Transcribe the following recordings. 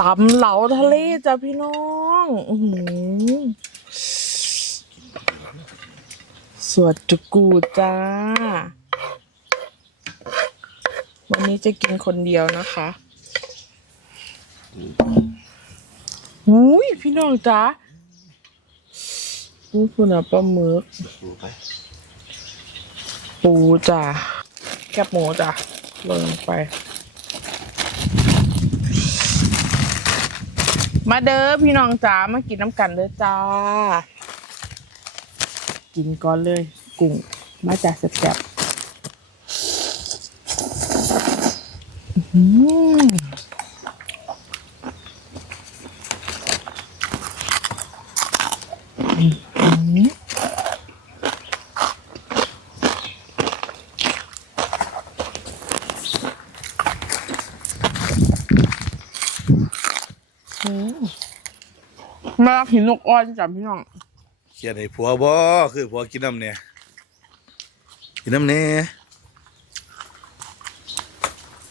ตำเหลาทะเลจ้ะพี่น้องอื้อหือสวดจุกูจ้า วันนี้จะกินคนเดียวนะคะอุ้ยพี่น้องจ้าอู้คุณอะปลาหมึกดูไปปูจ้ะแคบหมูจ้ะลงไป มาเด้อพี่น้องจ้ามากินน้ำกันเลยจ้า กินก่อนเลย กุ้งมาจากแซ่บๆอื้อหืออื้อหือ มารักหินนกอ้อนจ้ะพี่น้องเขียนให้ผัวบ่คือผัวกินน้ำเนี่ยกินน้ำเนี่ย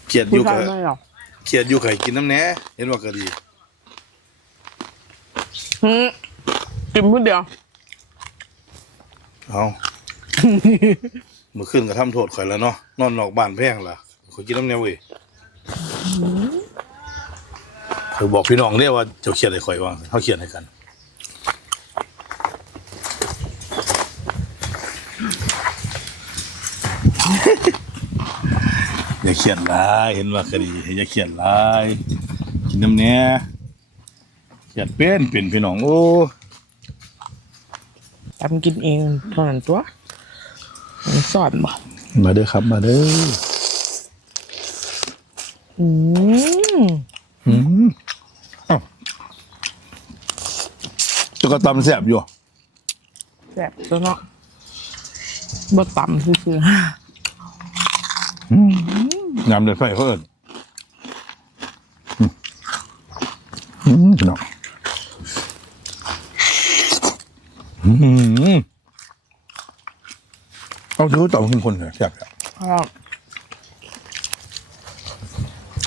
เขียดอผู้ยู่ชากับยไม่หรอกเขียดอยู่ไข่กินน้ำเนี่ยเห็นว่าก็ดีหืมกินพูดเดียวเอาเมื่อคืนก็ทำโทษข่อยแล้วเนาะนอนนอกบ้านแพงล่ะข่อยกินน้ำเนี่ยเว้ย ข่อยบอกพี่น้องเนี่ยว่าเจ้าเขียนให้ข่อยว่าเขาเขียนให้กันอย่าเขียนหลายเห็นว่าคดีอย่าเขียนหลายกินน้ำเนี้ยเขียนเป็นเป็นพี่น้องโอ้ทำกินเองเท่านั้นตัวมันสอนบ่มาเด้อครับ มาเด้ออืมอืมอ้าว จะก็ตำแสบอยู่แซ่บตัวเนาะบ่ต่ำซื่องามเลยไฟเขาเอิญอืมอืมพี่น้องอืมเอาถือต่อขึ้นคนเลยแสบแล้วๆครับ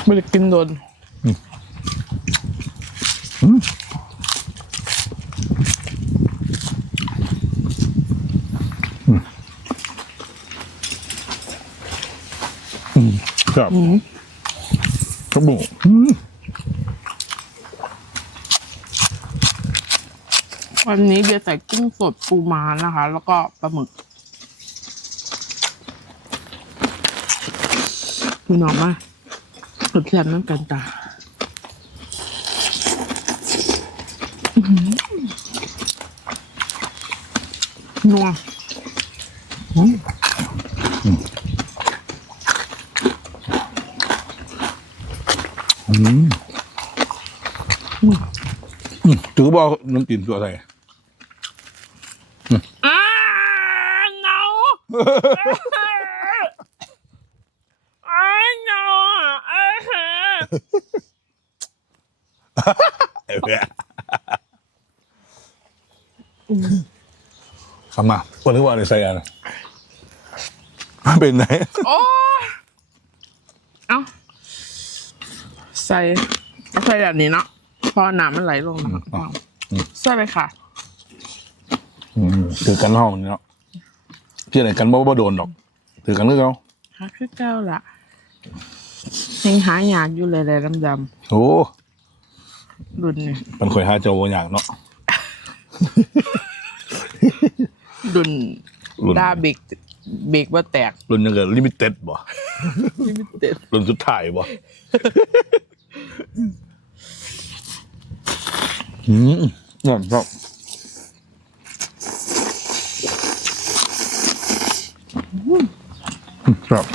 ไม่ได้กินโดน ครับครับบุอืมวันนี้เบียร์ใส่กุ้งสดปูม้านะคะ แล้วก็ปลาหมึกพี่น้องมาสดแซ่บน้ำกันจ้ะอื้อหื อนัวถือบอกน้ำตีนตัวอะไรอ่าเนาอ้าเนาอะเอ้ยเฮ้ยไอ้เหคำมาคนที่ว่าในไซอันเป็นไหนโอ้ยเอา ใส่เอาใส่แบบนี้เนาะพอน้ำมันไหลลงนะครับใส่เลยค่ะ อืมถือกันห้องนี่เนาะพี่อะไรกันบ่บ่โดนดอกถือกันนึกเอาหาคือเก้าละยังหาอยากอยู่เลยเลยดำโอ้ๆดุนเนี่ยมันข่อยหาเจ้าบ่อยากเนาะ ดุนรุ่น ดาเบรกเบรกว่าแตกรุ่นยังเกิดลิมิเต็ดบ่ลิมิเต็ดรุ่นสุดท้ายบ่ อืมนั่นครับครับ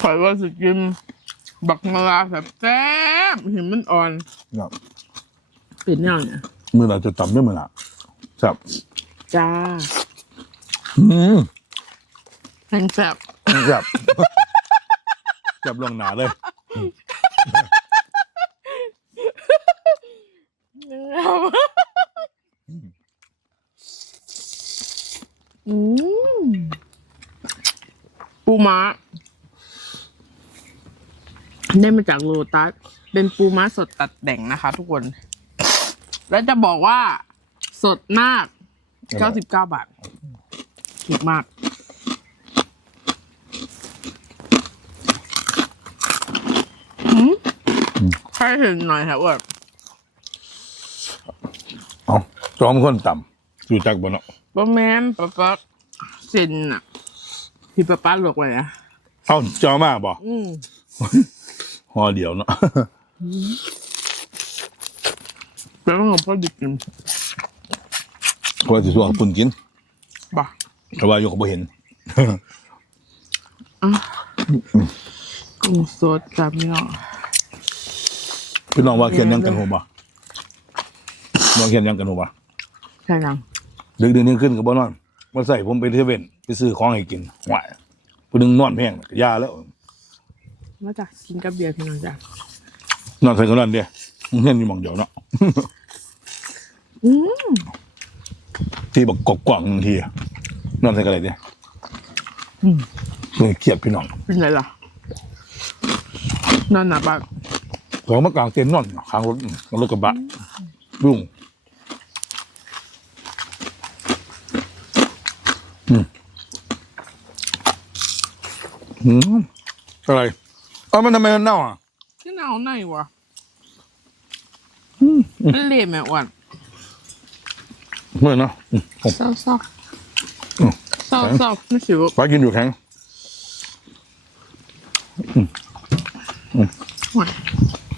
ข่อยว่าสุดกิน บักมะลาแบบแซ่บเห็นมันอ่อนครับเป็นแนวเนี่ยมือเราจะตำด้วยมือละครับจ้าอืมแห้งแซ่บครับจับลงหนาเลย อืมปูม้าได้มาจากโลตัสเป็นปูม้าสดตัดแต่งนะคะ ทุกคน แล้วจะบอกว่าสดมาก99บาทถูกมาก หืม ใครเห็นหน่อยค่ะอ้วนเอาจอมคนต่ำอยู่จักบนเนาะปะแมนปะปะเซนอะพี่ปะป้าหลกไว้นะเอาจอมาบ่อืมหอเดียวเนาะแล้วมันก็พอดีกินเพราะว่าสิส่วนปุ่นกินบ่ะแต่ว่าอยู่ก็บ่เห็นกุ้งสดกับพี่น้อง พี่น้องว่าเขียนยังกันหูบ่น้องเขียนยังกันหูบ่ใช่ยังดึกดึกนี้ขึ้นกับบ่นอนมาใส่ผมไปเทเว่นไปซื้อของให้กินหวายผู้หนึงนอนแพงก็ยาแล้วมาจ้ะกินกับเบียร์พี่น้องจ้ะนอนใส่กันนั่นเด้เห็นอยู่หมองเดียวเนาะอืมที่บอกกกว่างบางทีอะนอนใส่กันเลยเด้อืมเลยเครียดพี่น้องเป็นไรล่ะนอนหนาบัก ของมากลางเต็นท์นอนข้างรถรถกระบะรุ่งอืมอืมอะไรเอ้ามันทำไมมันเน่าอะที่หนาวไหนวะอืมมันเละแม่อ้วนเมื่อยเนาะอืมผมเศร้าเศร้าอืมเศร้าเศร้าไม่สิวฟ้ากินอยู่แข็งหวาน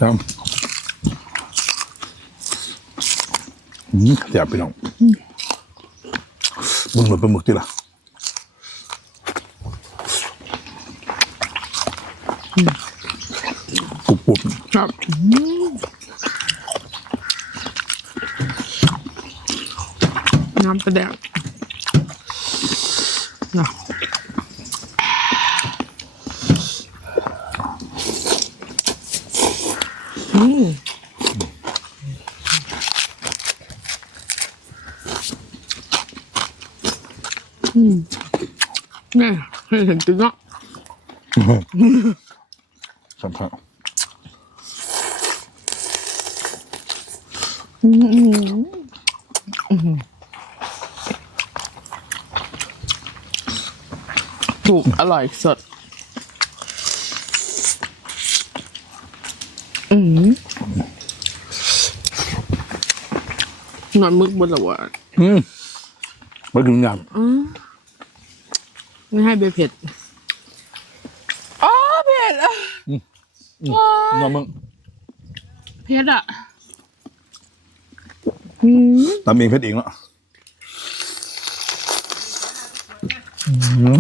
ครับอืมเสียบพี่น้องมึงเหมือนปลาหมึกที่ละกรุบกรุบครับน้ำประแดกนะ อืมอืมนี่ยให้เห็นจริงอะสำคัญอืมอืมอืมถูกอร่อยสด นอนมึกบนหรอวะอืมไม่ถึงงานอืมไม่ให้เบเผ็ดอ๋อเผ็ดอะโอ๊ยนอนมึงเผ็ดอะอืมตำเองเพชรเองเนาะอืม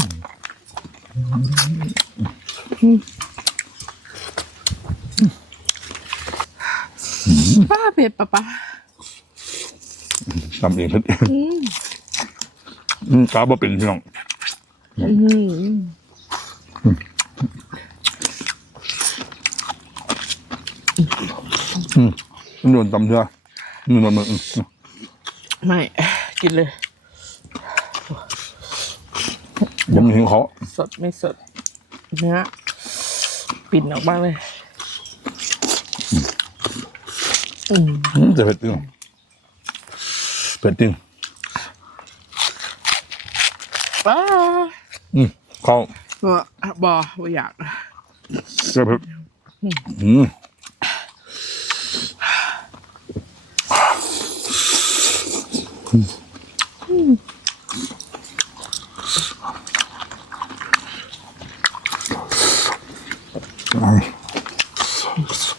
ป้าเผ็ดปะปะ ตำเองเพชรเองอืมกาบ่เป็นพี่น้องอืมอืมมันโดนตำเถอะนี่นอนมึงอืมไม่ กินเลยผมเห็นเขาสดไม่สดเนื้อปิ่นออกบ้างเลย อืมอืมจะเผ็ดจริง เผ็ดจริงอ้าอืมเขาบอบอบ่อยากจะเผ็ดอืม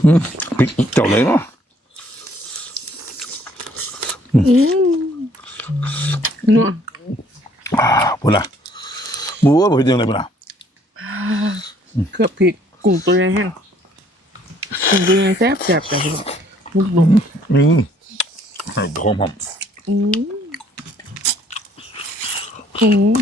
อืมพริก เจ้าเลยเนาะนัวอ่าพูดละบูว่าพูดยังไงพูดละเกือบพริกกุ้งตัวใหญ่แห้งกุ้งตัวใหญ่แซ่บแซ่บแต่พี่นุ่มนุ่มอืมหอมหอมอืมอืม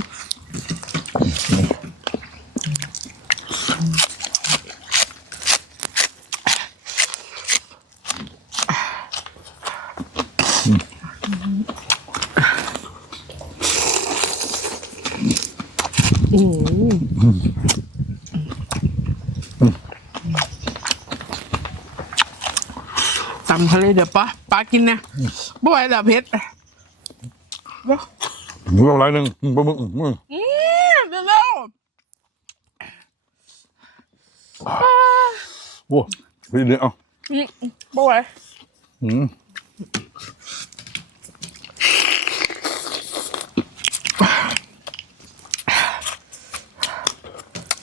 ตำทะเลเดี๋ยวป้าป้ากินเนี่ยบ่ไหวแล้วเพชรว้าหมูอะไรหนึ่งปลาหมึกอืมอืมเร็วๆป้าโอ้พี่เดี๋ยวเอาอืมบ่ไหวอืม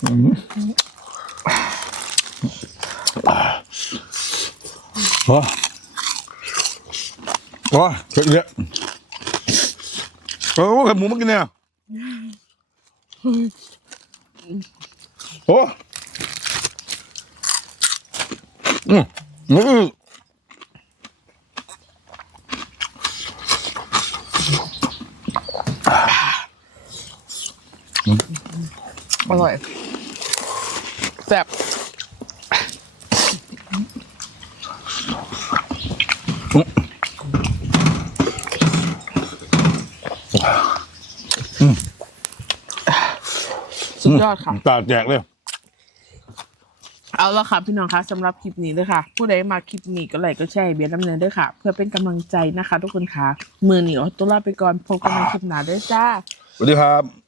อืม ว้าว้าเสร็จแล้วโอ้ไข่หมูมากินเนี่ยโอ้อืมอืมอร่อยแซ่บ ยอดค่ะ ตาแจกเลย เอาละค่ะพี่น้องคะสำหรับคลิปนี้เลยค่ะ ผู้ใดมาคลิปนี้ก็ไลค์ก็แชร์เบียร์ดำเนินด้วยค่ะ เพื่อเป็นกำลังใจนะคะ ทุกคนค่ะมือหนีออตัวลาไปก่อนพบกันในคลิปหน้าด้วยจ้าสวัสดีครับ